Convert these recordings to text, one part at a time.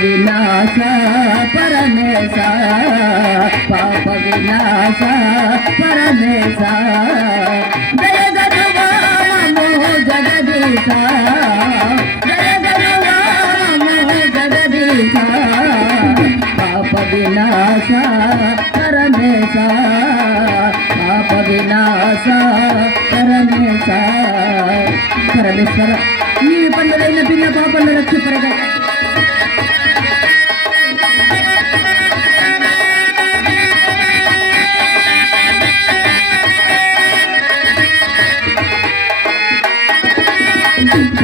వినాశ పరమేశ పాప వినాశ పరమేశ జగద్వామో జగదీశ జగద్వామో జగదీశ పాప వినాశ పరమేశ పాప వినాశ పరమేశ పరమేశ్వర ఈ పండుగైన భిన్న పాపలను రక్షిపరగా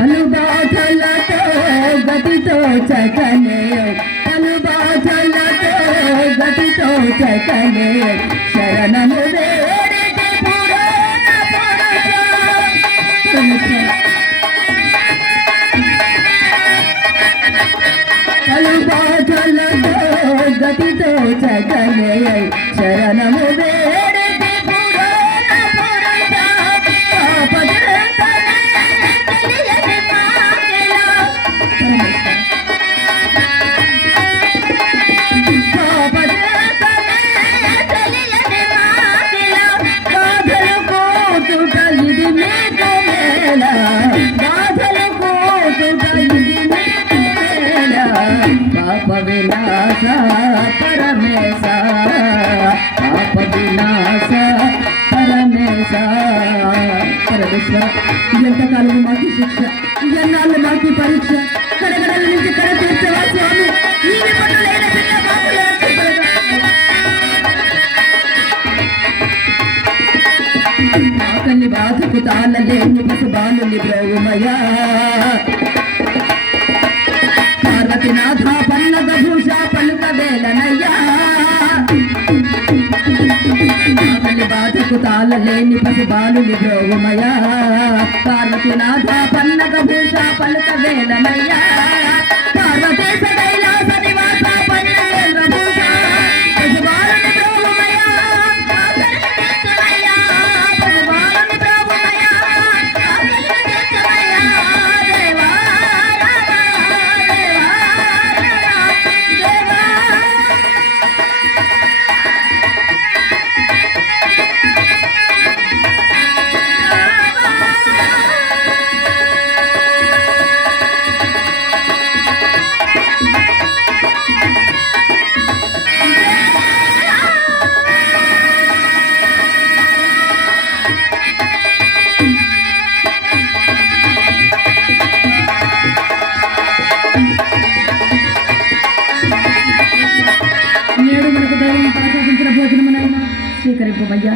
పలుబాధలతో గతితో చకనే పలుబాధలతో గతితో చకనే శరణము వేడికి పురాణ పలుబాధలతో గతితో చకనే శరణము వేడికి పురాణ పాప వినాశ పరమేశ పాప వినాశ పరమేశ పరమేశ్వర ఎంతకాలం మాకి శిక్ష ఎన్నాళ్ళు మాకి పరీక్ష కడగడల నుంచి కడ తీర్చవా స్వామి ఈ విపత్తులైన పిల్ల పాపలు ఆకలి బాధకు తాళలేని పశుబాలుని బ్రహ్మయా పార్వతీనాథ పల్లక భూష పలుక వేలనయ్యా ఆకలి బాధకు తాళలేని పశుబాలుని బ్రోగుమయా పార్వతీనాథ పల్లక భూష పలుక వేలనయ్యా పార్వతీశ కైలాస నివాస పల్లకేంద్ర భూష పశుబాలుని బ్రోగుమయా పశుబాలుని బ్రోగుమయా దేవా నేడు మనకు దైవం ప్రసాదించిన భోజనమునైనా స్వీకరింపమయ్యా.